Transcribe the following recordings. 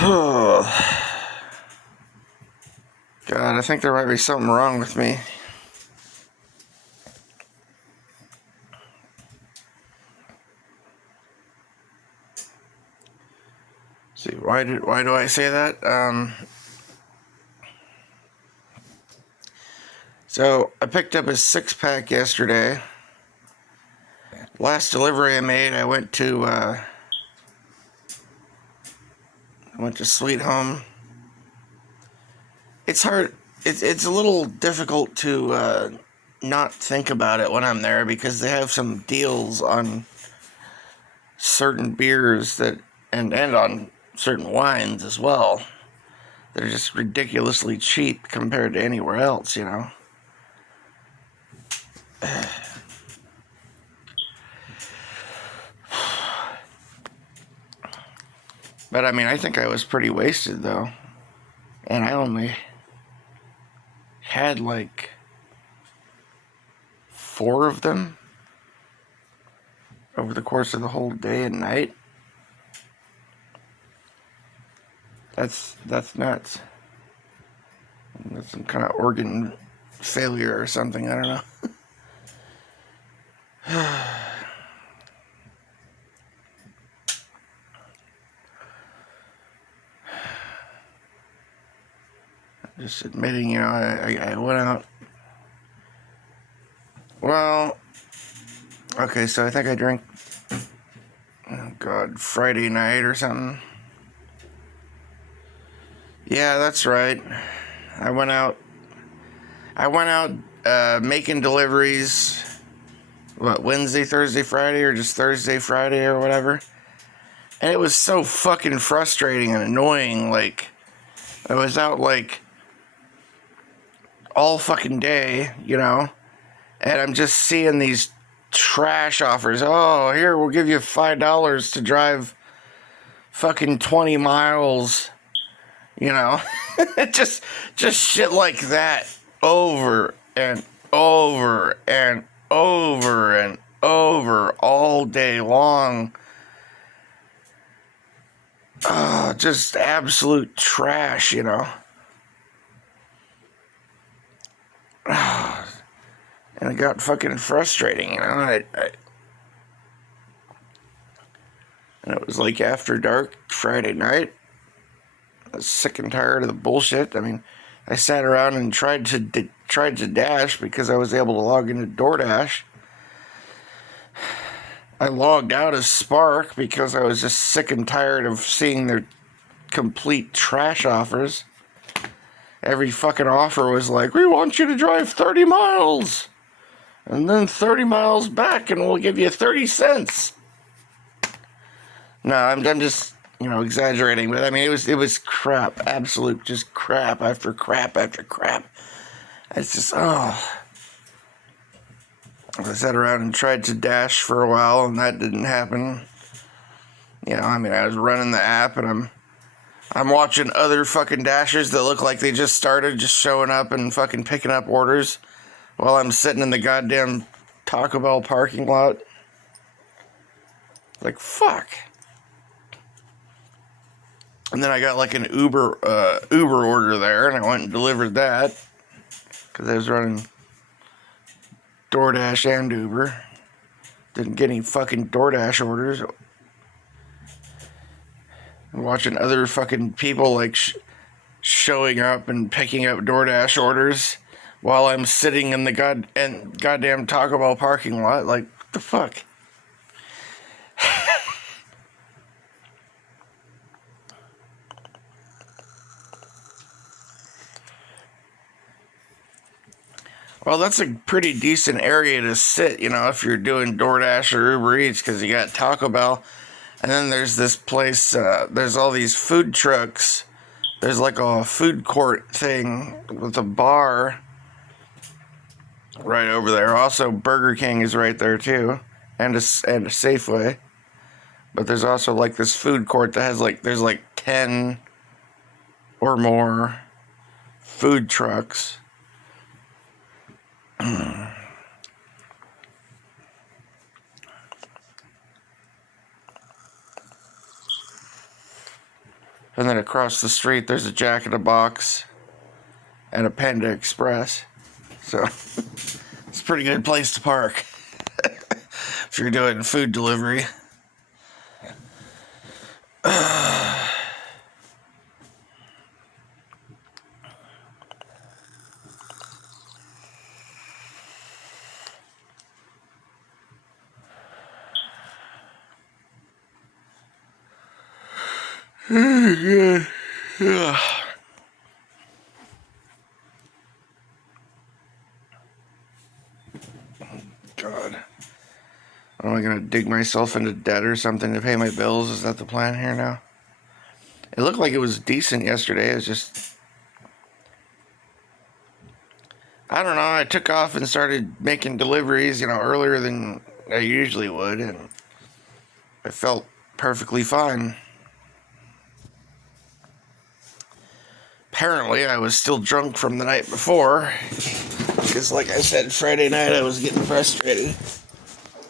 God, I think there might be something wrong with me. See, why do I say that? So I picked up a 6-pack yesterday. Last delivery I made, I went to Sweet Home. It's hard. It's a little difficult to not think about it when I'm there because they have some deals on certain beers and on certain wines as well. They're just ridiculously cheap compared to anywhere else, you know. But I mean, I think I was pretty wasted though, and I only had like 4 of them over the course of the whole day and night. That's nuts. That's some kind of organ failure or something. I don't know. Just admitting, you know, I went out. Well, okay, so I think I drank, oh God, Friday night or something. Yeah, that's right. I went out. Making deliveries. What, Wednesday, Thursday, Friday, or just Thursday, Friday, or whatever. And it was so fucking frustrating and annoying. Like, I was out like all fucking day, you know, and I'm just seeing these trash offers. Oh, here, we'll give you $5 to drive fucking 20 miles, you know. just shit like that over and over and over and over all day long. Just absolute trash, you know. And it got fucking frustrating, you know. And it was like after dark Friday night. I was sick and tired of the bullshit. I mean, I sat around and tried to dash because I was able to log into DoorDash. I logged out of Spark because I was just sick and tired of seeing their complete trash offers. Every fucking offer was like, we want you to drive 30 miles. And then 30 miles back and we'll give you 30 cents. No, I'm just, you know, exaggerating, but I mean, it was crap. Absolute just crap after crap after crap. It's just, oh. I sat around and tried to dash for a while and that didn't happen. You know, I mean, I was running the app and I'm watching other fucking dashers that look like they just started just showing up and fucking picking up orders while I'm sitting in the goddamn Taco Bell parking lot. Like, fuck. And then I got like an Uber order there, and I went and delivered that because I was running DoorDash and Uber. Didn't get any fucking DoorDash orders. I'm watching other fucking people like showing up and picking up DoorDash orders while I'm sitting in the goddamn Taco Bell parking lot. Like, what the fuck? Well, that's a pretty decent area to sit, you know, if you're doing DoorDash or Uber Eats, because you got Taco Bell, and then there's this place, there's all these food trucks. There's like a food court thing with a bar right over there. Also, Burger King is right there too, and a Safeway. But there's also like this food court that has like, there's like 10 or more food trucks. And then across the street, there's a Jack in the Box and a Panda Express. So it's a pretty good place to park if you're doing food delivery. God. Am I going to dig myself into debt or something to pay my bills? Is that the plan here now? It looked like it was decent yesterday. It was just... I don't know. I took off and started making deliveries, earlier than I usually would. And I felt perfectly fine. Apparently, I was still drunk from the night before. Because, like I said, Friday night I was getting frustrated.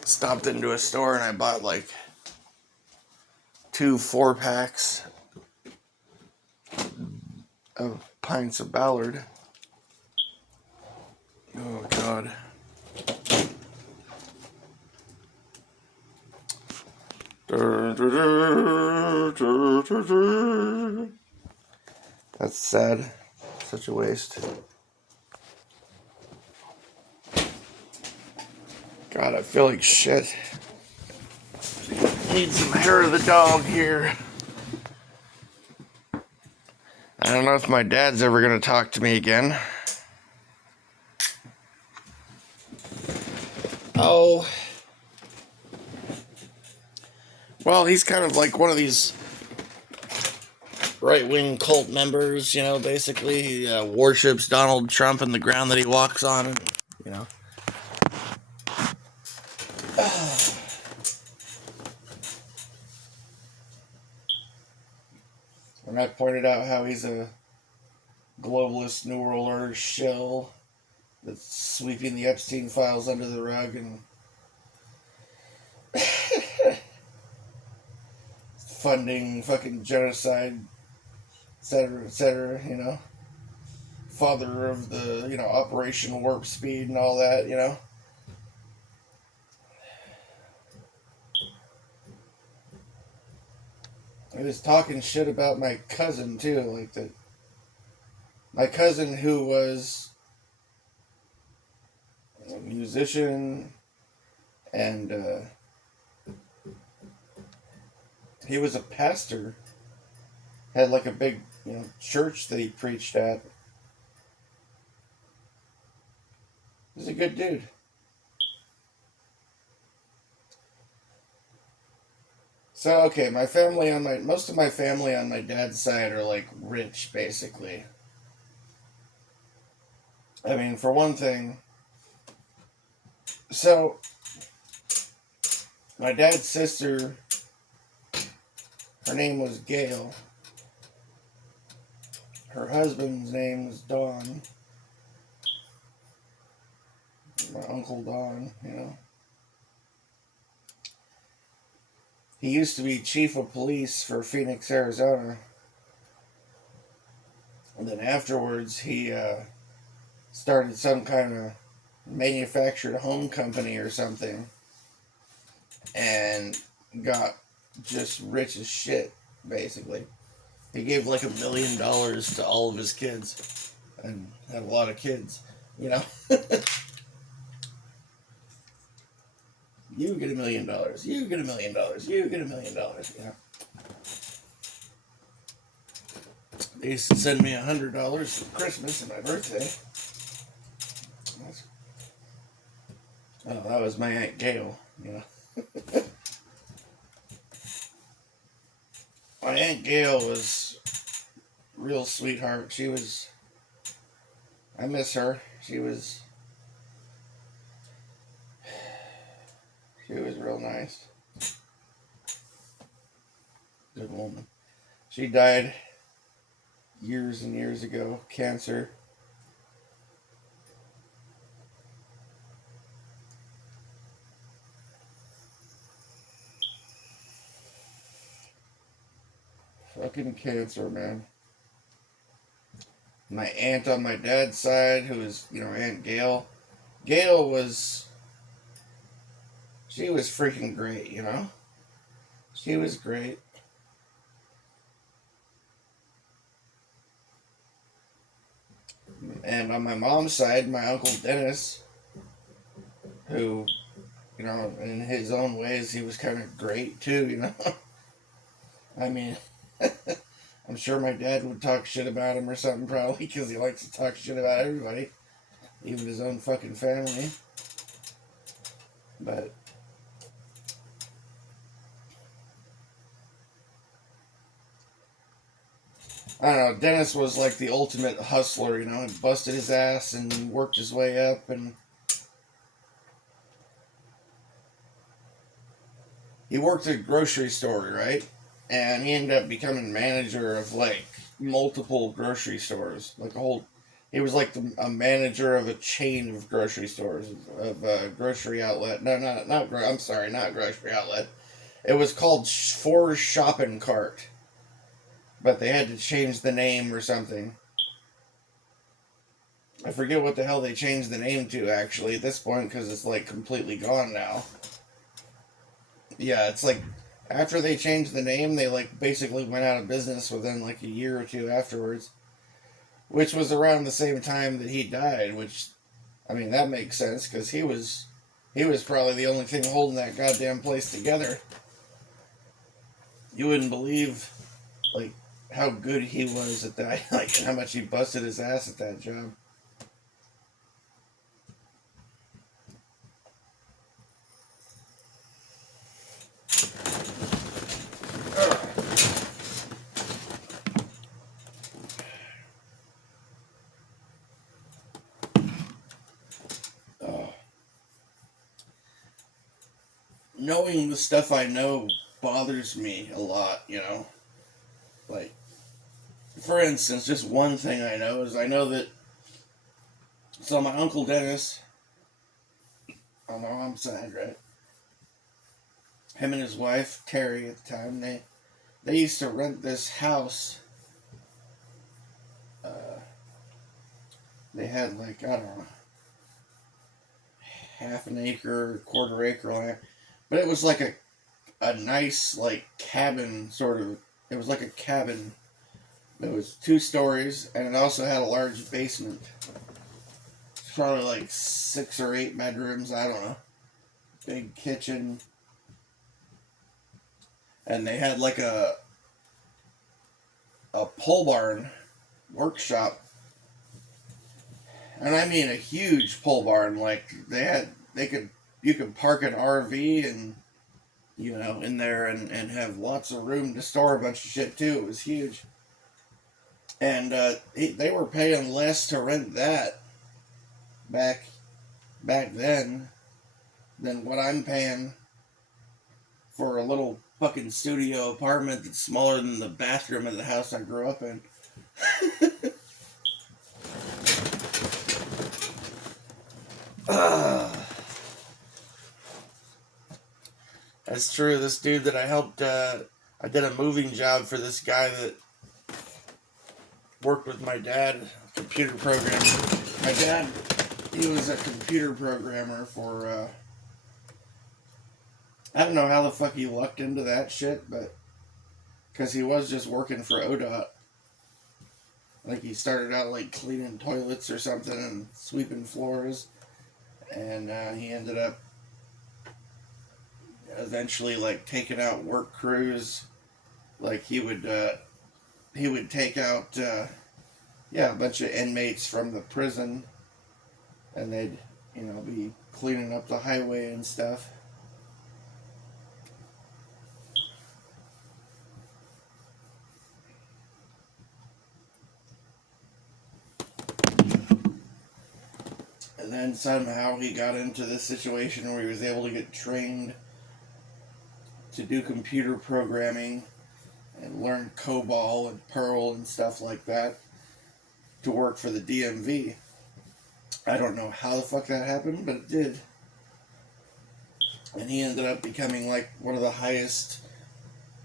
Stopped into a store and I bought like 2 4-packs of pints of Ballard. Oh, God. That's sad. Such a waste. God, I feel like shit. Need some hair of the dog here. I don't know if my dad's ever going to talk to me again. Oh. Well, he's kind of like one of these right-wing cult members, basically. He worships Donald Trump and the ground that he walks on, When I pointed out how he's a globalist New World Order shill that's sweeping the Epstein files under the rug and funding fucking genocide, etc., Father of the, Operation Warp Speed and all that, He was talking shit about my cousin, too, like that. My cousin who was a musician and he was a pastor, had like a big, church that he preached at. He's a good dude. So, okay, most of my family on my dad's side are like rich, basically. I mean, for one thing, so my dad's sister, her name was Gail. Her husband's name was Don. My Uncle Don, He used to be chief of police for Phoenix, Arizona. And then afterwards, he started some kind of manufactured home company or something. And got just rich as shit, basically. He gave like $1 million to all of his kids. And had a lot of kids, You get $1 million. You get $1 million. You get $1 million. They used to send me $100 for Christmas and my birthday. Oh, that was my Aunt Gail. My Aunt Gail was a real sweetheart. I miss her. She was real nice. Good woman. She died years and years ago. Cancer. Fucking cancer, man. My aunt on my dad's side, who is, Aunt Gail. Gail was, she was freaking great, She was great. And on my mom's side, my Uncle Dennis, who, in his own ways, he was kind of great too. I mean, I'm sure my dad would talk shit about him or something, probably, because he likes to talk shit about everybody, even his own fucking family. But I don't know. Dennis was like the ultimate hustler, He busted his ass and worked his way up, and he worked at a grocery store, right? And he ended up becoming manager of like multiple grocery stores, like a whole. He was like a manager of a chain of grocery stores, of a grocery outlet. No, not. I'm sorry, not grocery outlet. It was called Ford's Shopping Cart, but they had to change the name or something. I forget what the hell they changed the name to actually at this point because it's like completely gone now. Yeah, it's like after they changed the name, they like basically went out of business within like a year or two afterwards, which was around the same time that he died. Which, I mean, that makes sense because he was probably the only thing holding that goddamn place together. You wouldn't believe like how good he was at that, like how much he busted his ass at that job. Oh. Knowing the stuff I know bothers me a lot. Like, for instance, just one thing I know is I know that. So, my Uncle Dennis, on my mom's side, right? Him and his wife, Terry, at the time, they used to rent this house. Uh, they had, like, I don't know, half an acre, quarter acre land. But it was like a nice, like, cabin, sort of. It was like a cabin. It was 2 stories, and it also had a large basement. Probably like 6 or 8 bedrooms. I don't know. Big kitchen, and they had like a pole barn workshop, and I mean a huge pole barn. Like you could park an RV and in there and have lots of room to store a bunch of shit too. It was huge, and they were paying less to rent that back back then than what I'm paying for a little fucking studio apartment that's smaller than the bathroom of the house I grew up in. That's true. This dude that I helped, I did a moving job for this guy that worked with my dad, computer programmer. My dad, he was a computer programmer for, I don't know how the fuck he lucked into that shit, but because he was just working for ODOT. Like he started out like cleaning toilets or something and sweeping floors, and he ended up eventually like taking out work crews. Like he would take out a bunch of inmates from the prison, and they'd be cleaning up the highway and stuff. And then somehow he got into this situation where he was able to get trained to do computer programming and learn COBOL and Perl and stuff like that to work for the DMV. I don't know how the fuck that happened, but it did. And he ended up becoming like one of the highest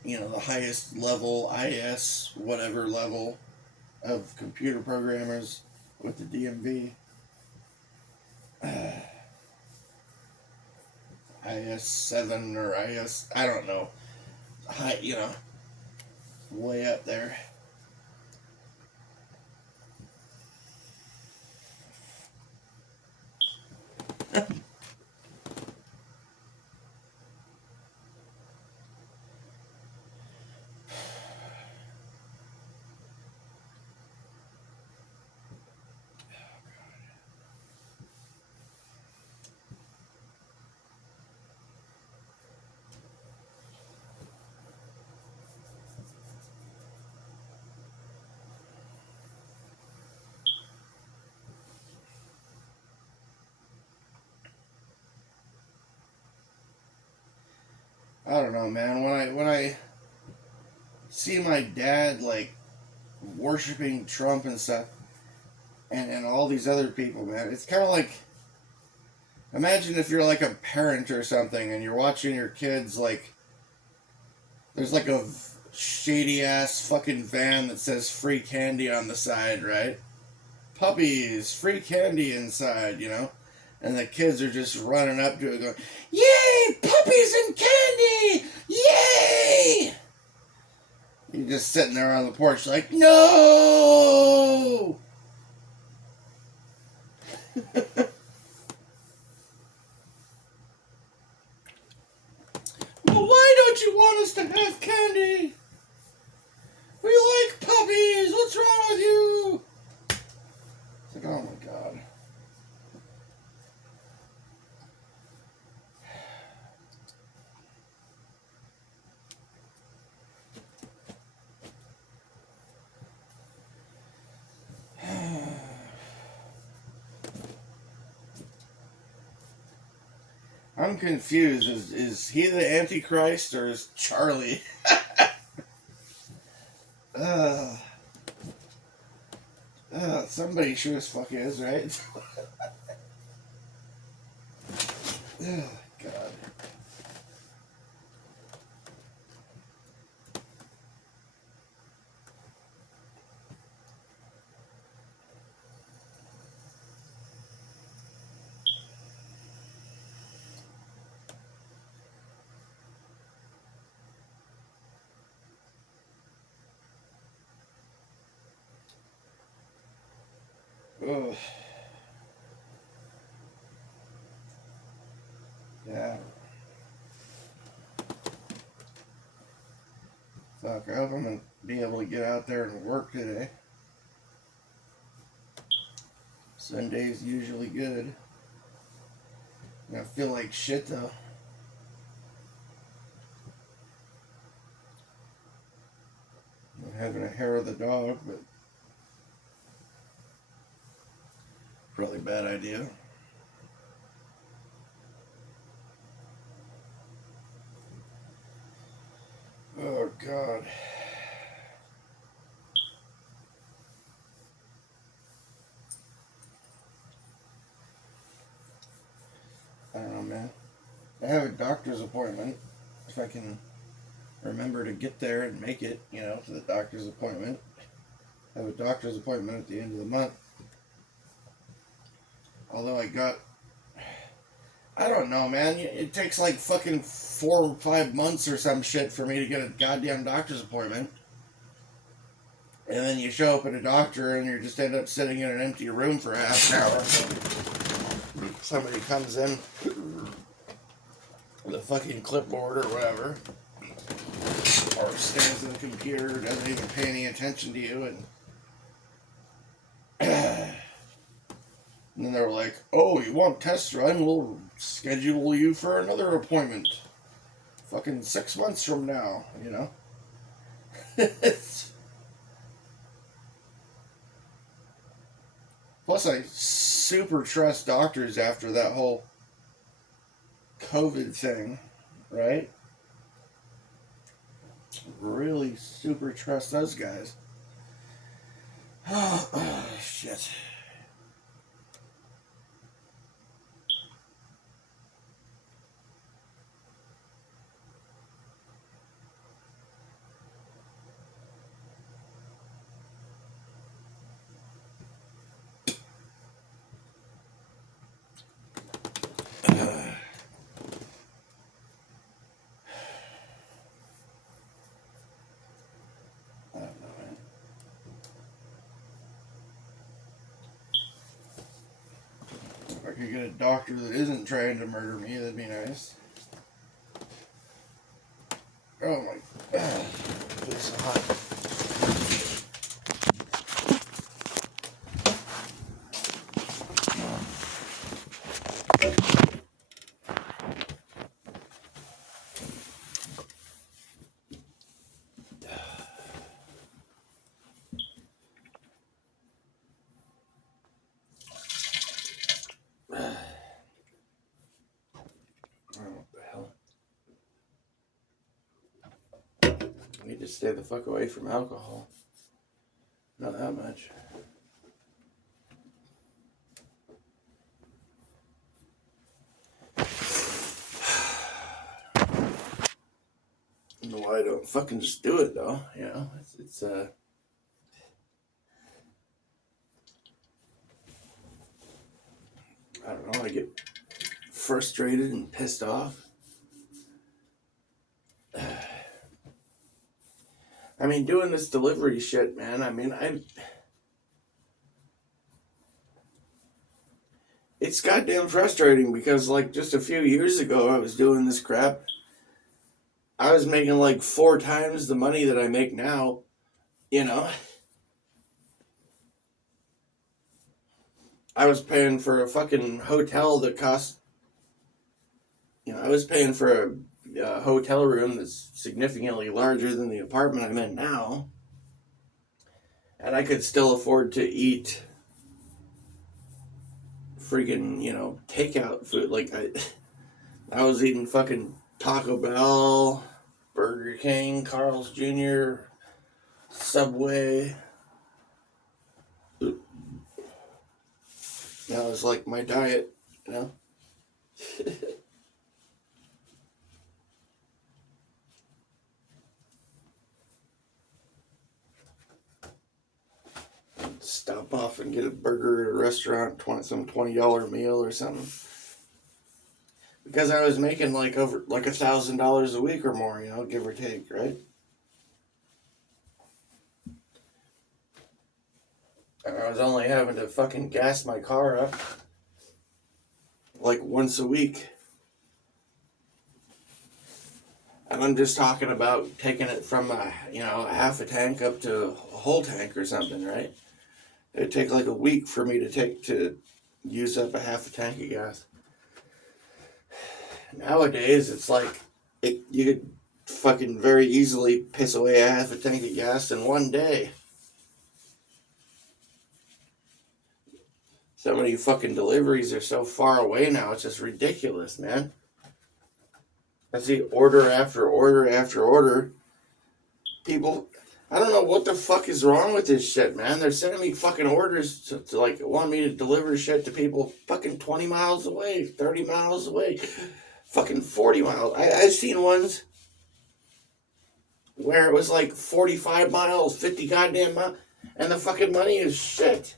the highest level, IS, whatever level of computer programmers with the DMV. IS 7 or IS, I don't know. High, way up there. I don't know, man. When I see my dad like worshiping Trump and stuff, and all these other people, man, it's kind of like, imagine if you're like a parent or something, and you're watching your kids like, there's like a shady ass fucking van that says free candy on the side, right? Puppies, free candy inside, and the kids are just running up to it going, "Yay, puppies and candy! Yay!" You're just sitting there on the porch like, "No!" Well, why don't you want us to have candy? We like puppies. What's wrong with you? It's like, oh my god. I'm confused. Is he the Antichrist or is Charlie? uh, Somebody sure as fuck is, right? Oh, God. Ugh. Yeah. Fuck, I hope I'm gonna be able to get out there and work today. Sunday's usually good. I feel like shit though. I'm having a hair of the dog, but probably a bad idea. Oh God. I don't know, man. I have a doctor's appointment. If I can remember to get there and make it, to the doctor's appointment. I have a doctor's appointment at the end of the month. Although I don't know, man. It takes like fucking 4 or 5 months or some shit for me to get a goddamn doctor's appointment. And then you show up at a doctor and you just end up sitting in an empty room for half an hour. Somebody comes in with a fucking clipboard or whatever, or stands at the computer, doesn't even pay any attention to you, and then they're like, "Oh, you want test run? We'll schedule you for another appointment. Fucking 6 months from now, Plus, I super trust doctors after that whole COVID thing, right? Really super trust those guys. Oh, shit. could get a doctor that isn't trying to murder me, that'd be nice. Oh my god. It's so hot. I need to stay the fuck away from alcohol. Not that much. I don't know why I don't fucking just do it though. You know, it's I don't know. I get frustrated and pissed off. I mean, doing this delivery shit, man. I mean, it's goddamn frustrating because, like, just a few years ago, I was doing this crap. I was making like 4 times the money that I make now, you know. I was paying for a fucking hotel that cost, I was paying for a hotel room that's significantly larger than the apartment I'm in now. And I could still afford to eat freaking, takeout food. Like, I was eating fucking Taco Bell, Burger King, Carl's Jr., Subway. That was like my diet, you know? Stop off and get a burger at a restaurant, some $20 meal or something. Because I was making like over like $1,000 a week or more, give or take, right? And I was only having to fucking gas my car up like once a week. And I'm just talking about taking it from a half a tank up to a whole tank or something, right? It'd take like a week for me to use up a half a tank of gas. Nowadays, it's like you could fucking very easily piss away a half a tank of gas in one day. So many fucking deliveries are so far away now, it's just ridiculous, man. I see order after order after order. People, I don't know what the fuck is wrong with this shit, man. They're sending me fucking orders to like want me to deliver shit to people fucking 20 miles away, 30 miles away, fucking 40 miles. I've seen ones where it was like 45 miles, 50 goddamn miles, and the fucking money is shit.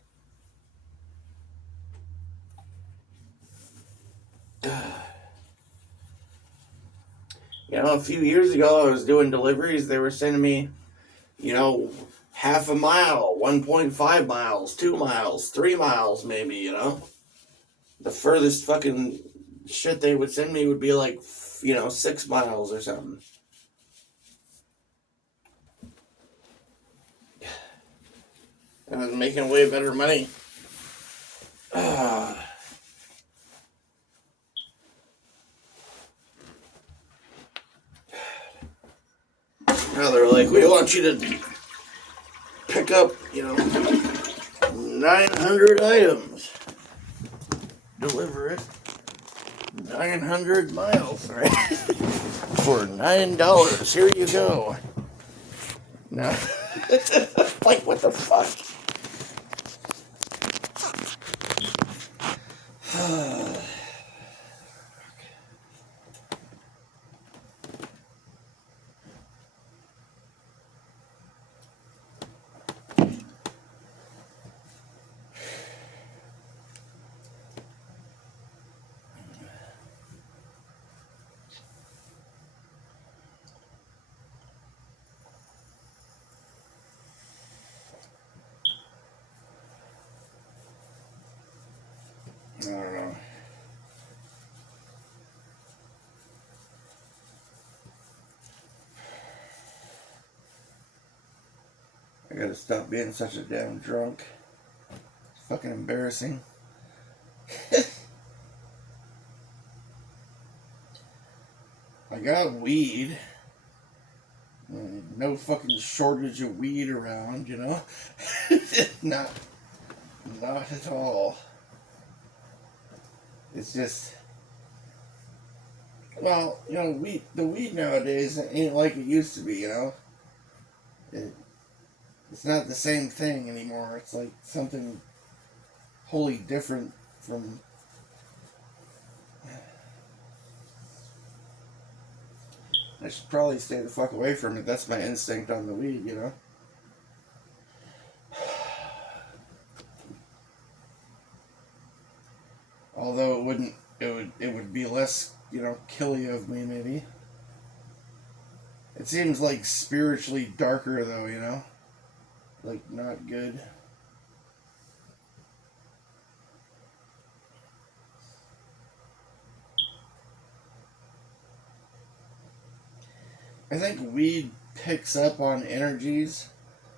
A few years ago, I was doing deliveries. They were sending me, half a mile, 1.5 miles, 2 miles, 3 miles, maybe, The furthest fucking shit they would send me would be like, 6 miles or something. And I was making way better money. Now they're like, we want you to pick up, 900 items. Deliver it 900 miles, right? For $9. Here you go. No. Like, what the fuck? I don't know. I gotta stop being such a damn drunk. It's fucking embarrassing. I got weed. No fucking shortage of weed around, you know? not, not at all. It's just, well, you know, the weed nowadays ain't like it used to be, you know? It's not the same thing anymore. It's like something wholly different from. I should probably stay the fuck away from it. That's my instinct on the weed, you know? Although it would be less, you know, killy of me maybe. It seems like spiritually darker though, you know? Like not good. I think weed picks up on energies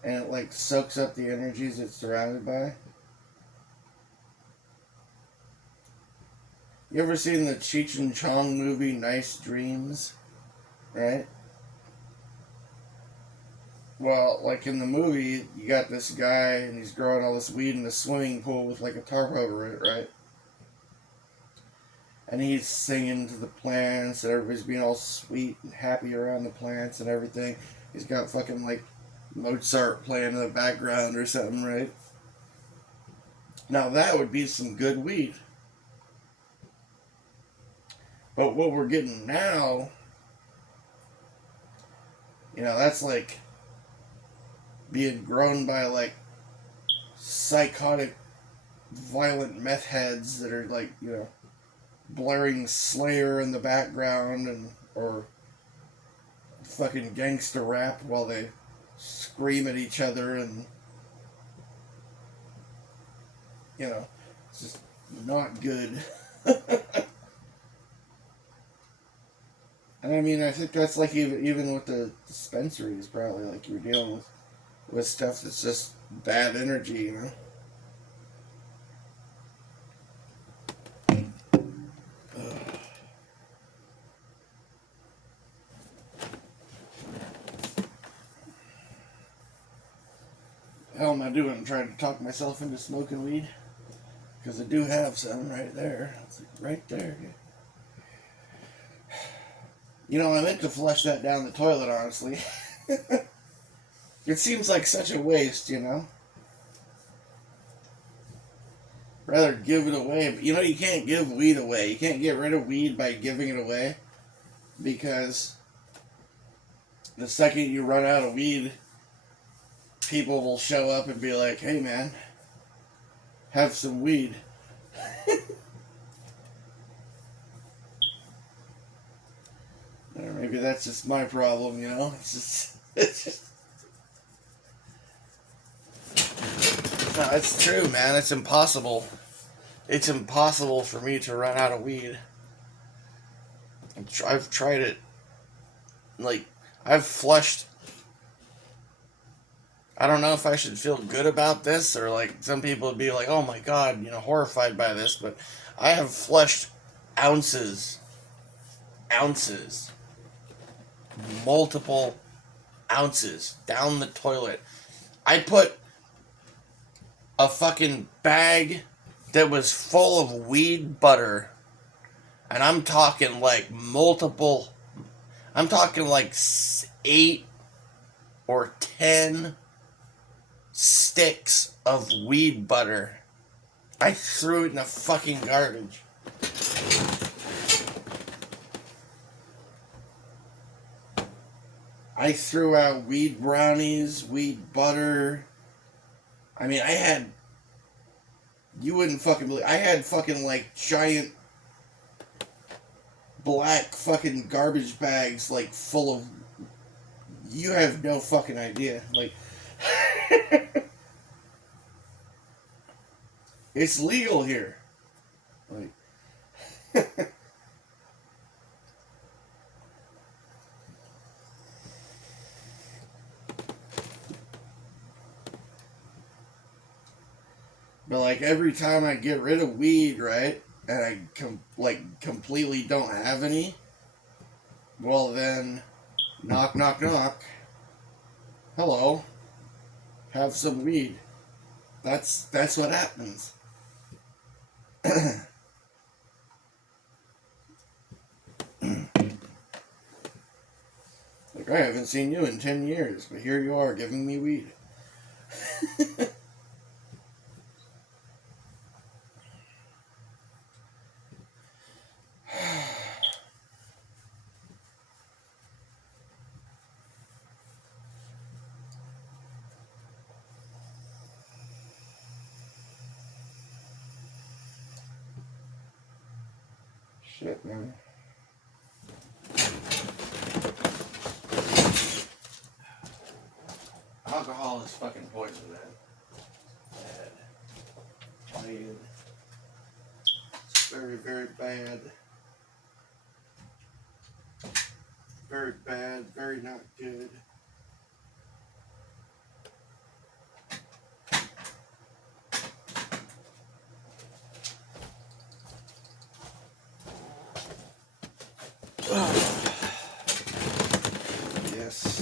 and it like soaks up the energies it's surrounded by. You ever seen the Cheech and Chong movie Nice Dreams? Right? Well, like in the movie, you got this guy and he's growing all this weed in a swimming pool with like a tarp over it, right? And he's singing to the plants and everybody's being all sweet and happy around the plants and everything. He's got fucking like Mozart playing in the background or something, right? Now that would be some good weed. But what we're getting now, you know, that's like being grown by like psychotic, violent meth heads that are like, you know, blaring Slayer in the background and or fucking gangster rap while they scream at each other and you know, it's just not good. And I mean, I think that's like even with the dispensaries, probably like you're dealing with stuff that's just bad energy, you know. The hell am I doing? Trying to talk myself into smoking weed? Because I do have some right there. It's like right there. You know, I meant to flush that down the toilet, honestly. It seems like such a waste, you know? Rather give it away. But you know, you can't give weed away. You can't get rid of weed by giving it away. Because the second you run out of weed, people will show up and be like, hey man, have some weed. Or maybe that's just my problem, you know? It's just no, it's true, man. It's impossible. It's impossible for me to run out of weed. I've tried it. Like, I've flushed. I don't know if I should feel good about this or like some people would be like, oh my god, you know, horrified by this, but I have flushed ounces, ounces, multiple ounces down the toilet. I put a fucking bag that was full of weed butter, and I'm talking like multiple, I'm talking like 8 or 10 sticks of weed butter. I threw it in the fucking garbage. I threw out weed brownies, weed butter. I mean, you wouldn't fucking believe, I had fucking like giant black fucking garbage bags like full of, you have no fucking idea. Like, it's legal here. Like, But like every time I get rid of weed, right, and I completely don't have any, well then, knock knock knock. Hello, have some weed. That's what happens. Like, I haven't seen you in 10 years, but here you are giving me weed. Shit, man. Alcohol is fucking poison, man. Bad. It's very, very bad. Very bad, very not good.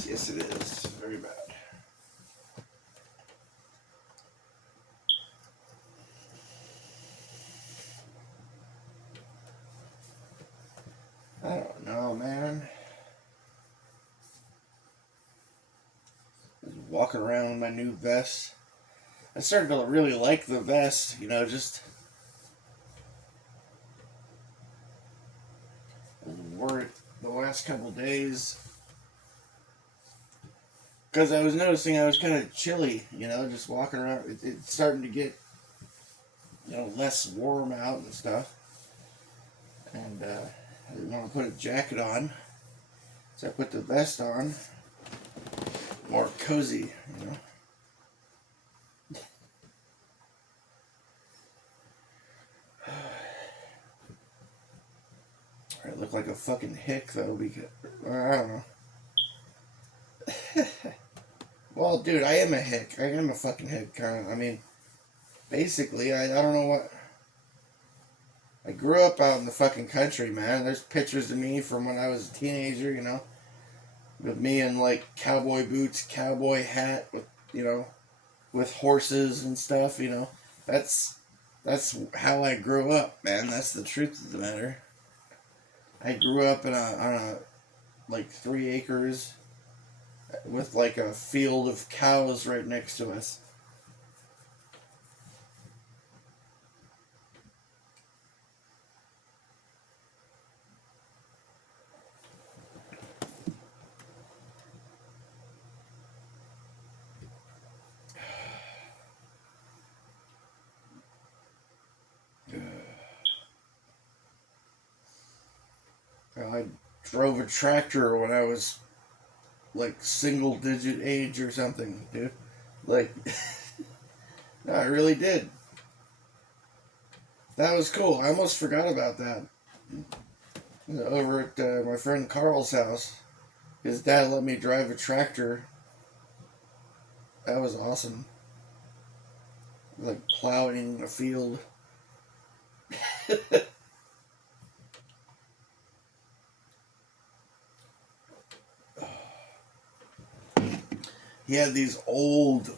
Yes, it is. Very bad. I don't know, man. I was walking around with my new vest. I started to really like the vest, just wore it the last couple days. Because I was noticing I was kind of chilly, just walking around. It's starting to get, less warm out and stuff. And I didn't want to put a jacket on. So I put the vest on. More cozy, I look like a fucking hick, though, because, I don't know. Well, dude, I am a hick. I am a fucking hick, kind of. I mean, basically, I don't know what. I grew up out in the fucking country, man. There's pictures of me from when I was a teenager, with me in like cowboy boots, cowboy hat, with horses and stuff, That's how I grew up, man. That's the truth of the matter. I grew up on a like 3 acres with like a field of cows right next to us. I drove a tractor when I was like single digit age or something, dude. Like, no, I really did. That was cool. I almost forgot about that. Over at my friend Carl's house, his dad let me drive a tractor. That was awesome. Like plowing a field. He had these old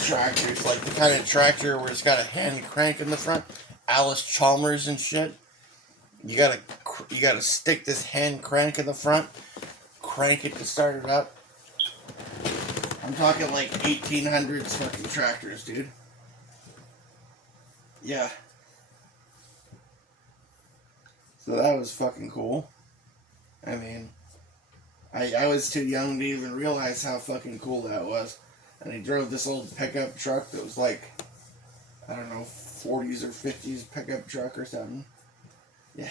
tractors, like the kind of tractor where it's got a hand crank in the front, Alice Chalmers and shit. You gotta stick this hand crank in the front, crank it to start it up. I'm talking like 1800s fucking tractors, dude. Yeah. So that was fucking cool. I mean, I was too young to even realize how fucking cool that was. And he drove this old pickup truck that was like, I don't know, 40s or 50s pickup truck or something. Yeah.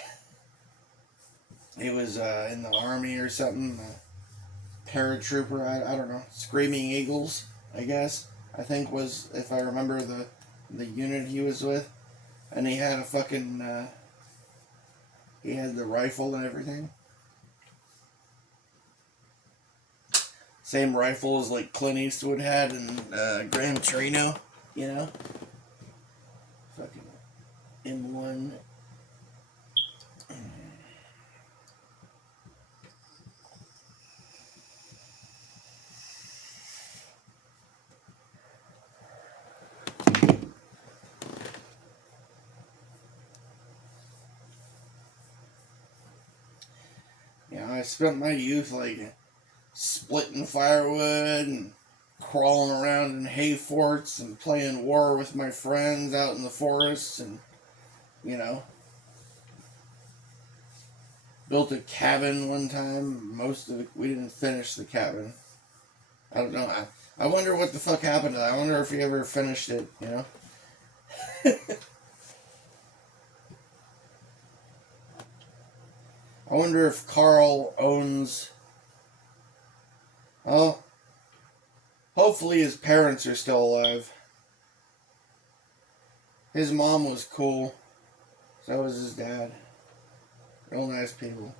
He was in the army or something. Paratrooper, I don't know. Screaming Eagles, I guess. I think was, if I remember the unit he was with. And he had a fucking, he had the rifle and everything. Same rifle as like Clint Eastwood had in Gran Torino, you know? Fucking M1. I spent my youth like splitting firewood and crawling around in hay forts and playing war with my friends out in the forests, and you know, built a cabin one time. Most of it, we didn't finish the cabin. I don't know. I wonder what the fuck happened to that. I wonder if he ever finished it, you know? I wonder if Carl owns. Oh, hopefully his parents are still alive. His mom was cool. So was his dad. Real nice people.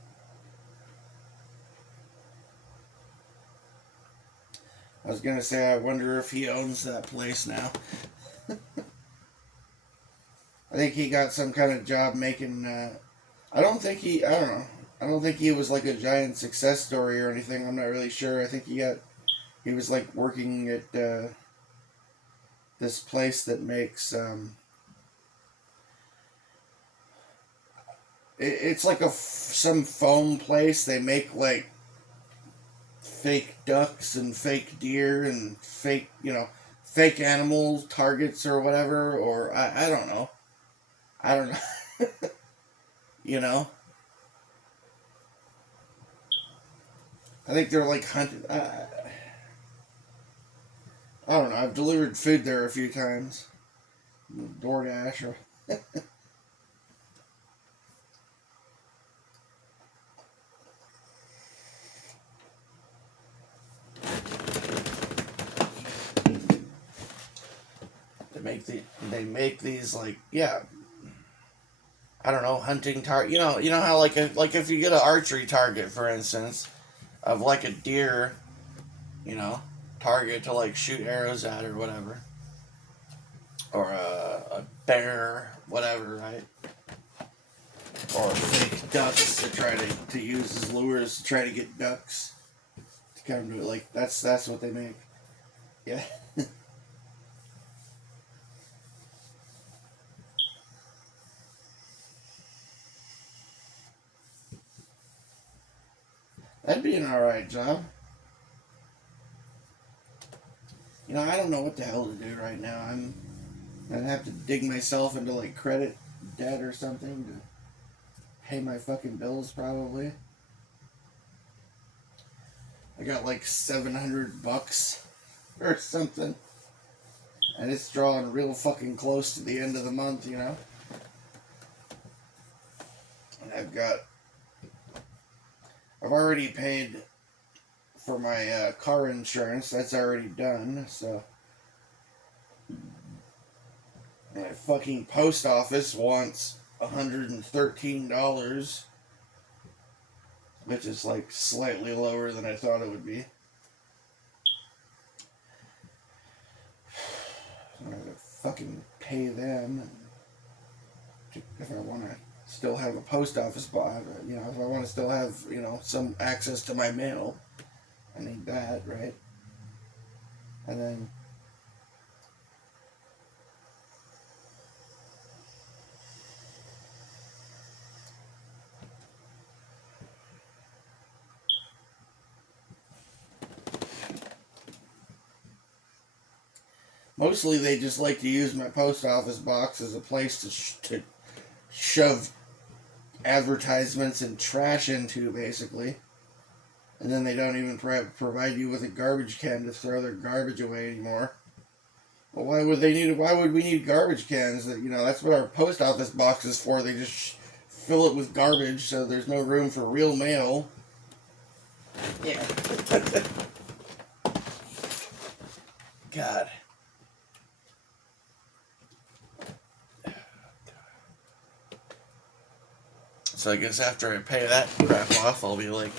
I was gonna say, I wonder if he owns that place now. I think he got some kind of job making. I don't think he. I don't know. I don't think he was like a giant success story or anything. I'm not really sure. I think he was like working at this place that makes. It's like some foam place. They make like fake ducks and fake deer and fake, fake animal targets or whatever. Or I don't know. I don't know. you know. I think they're like hunted. I don't know. I've delivered food there a few times. DoorDash or. They make these like, yeah, I don't know, hunting target. You know how like if you get an archery target, for instance, of like a deer, you know, target to like shoot arrows at or whatever, or a bear, whatever, right? Or fake ducks to try to use as lures to try to get ducks to come to it. Like that's what they make. Yeah. That'd be an alright job. I don't know what the hell to do right now. I'd have to dig myself into like credit debt or something to pay my fucking bills probably. I got like $700 or something. And it's drawing real fucking close to the end of the month, And I've already paid for my car insurance. That's already done, so. My fucking post office wants $113, which is like slightly lower than I thought it would be. I'm gonna fucking pay them if I want to still have a post office box. If I want to still have some access to my mail, I need that, right? And then mostly they just like to use my post office box as a place to shove advertisements and trash into, basically. And then they don't even provide you with a garbage can to throw their garbage away anymore. Well, why would we need garbage cans? That's what our post office box is for. They just fill it with garbage so there's no room for real mail. Yeah. God. So I guess after I pay that crap off, I'll be like,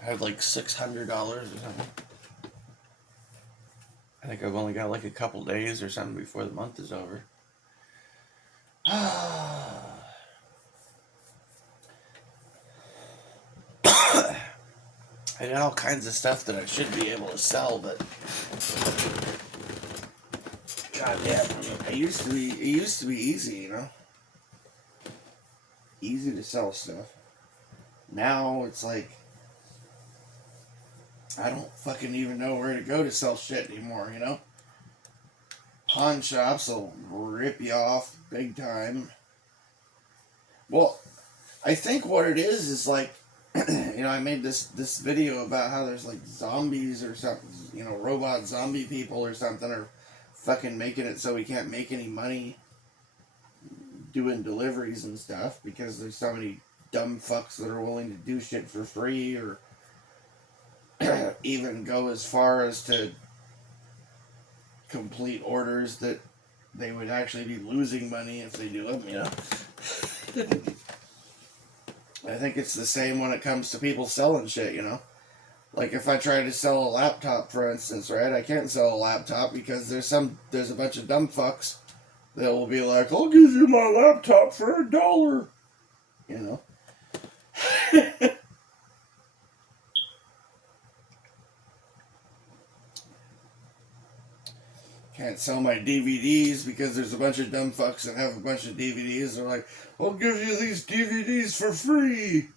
I have like $600 or something. I think I've only got like a couple days or something before the month is over. I got all kinds of stuff that I should be able to sell, but goddamn, it used to be easy, you know, easy to sell stuff. Now it's like I don't fucking even know where to go to sell shit anymore, you know. Pawn shops will rip you off big time. Well, I think what it is like, you know, I made this video about how there's like zombies or something, you know, robot zombie people or something are fucking making it so we can't make any money doing deliveries and stuff because there's so many dumb fucks that are willing to do shit for free or even go as far as to complete orders that they would actually be losing money if they do them, you know. I think it's the same when it comes to people selling shit, you know. Like if I try to sell a laptop, for instance, right? I can't sell a laptop because there's a bunch of dumb fucks that will be like, I'll give you my laptop for $1, you know. Can't sell my DVDs because there's a bunch of dumb fucks that have a bunch of DVDs. They're like, I'll give you these DVDs for free.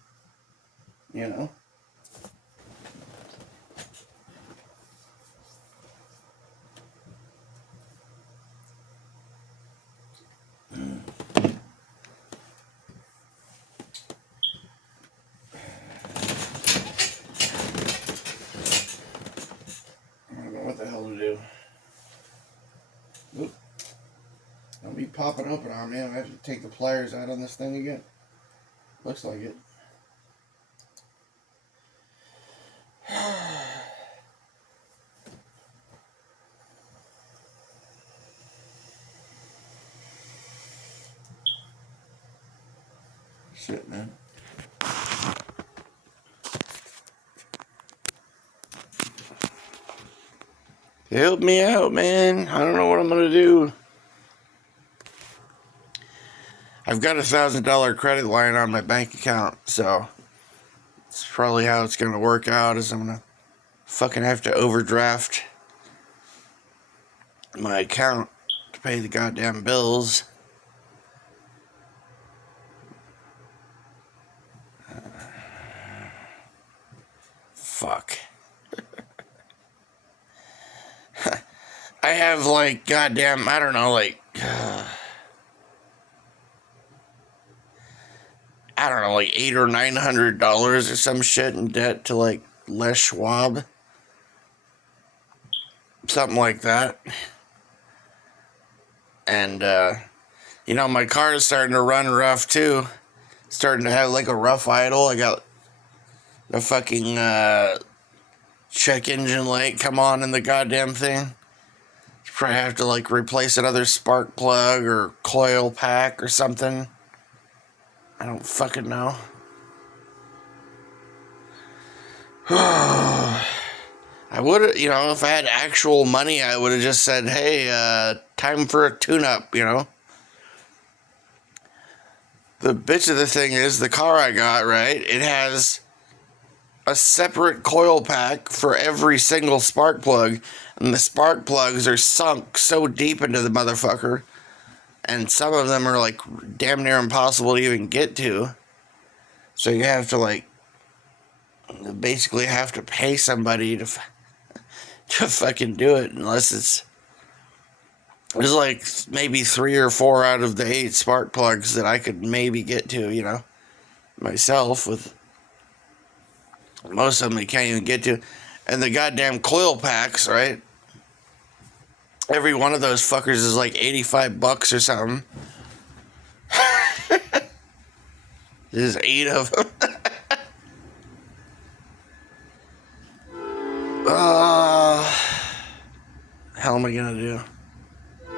You know? I don't know what the hell to do. Oop. Don't be popping open on me. I have to take the pliers out on this thing again. Looks like it. Shit, man. Help me out, man. I don't know what I'm gonna do. I've got $1,000 credit line on my bank account, so it's probably how it's gonna work out. Is I'm gonna fucking have to overdraft my account to pay the goddamn bills. Fuck. I have like goddamn, I don't know, like I don't know, like $800 or $900 or some shit in debt to like Les Schwab, something like that. And you know, my car is starting to run rough too, starting to have like a rough idle. I got the fucking check engine light come on in the goddamn thing. Probably have to like replace another spark plug or coil pack or something. I don't fucking know. I would have, you know, if I had actual money, I would have just said, hey, time for a tune-up, you know. The bitch of the thing is, the car I got, right, it has a separate coil pack for every single spark plug, and the spark plugs are sunk so deep into the motherfucker, and some of them are like damn near impossible to even get to, so you have to like basically have to pay somebody to fucking do it, unless there's like maybe 3 or 4 out of the 8 spark plugs that I could maybe get to, you know, myself. With most of them you can't even get to. And the goddamn coil packs, right? Every one of those fuckers is like $85 or something. There's 8 of them. Hell am I gonna do?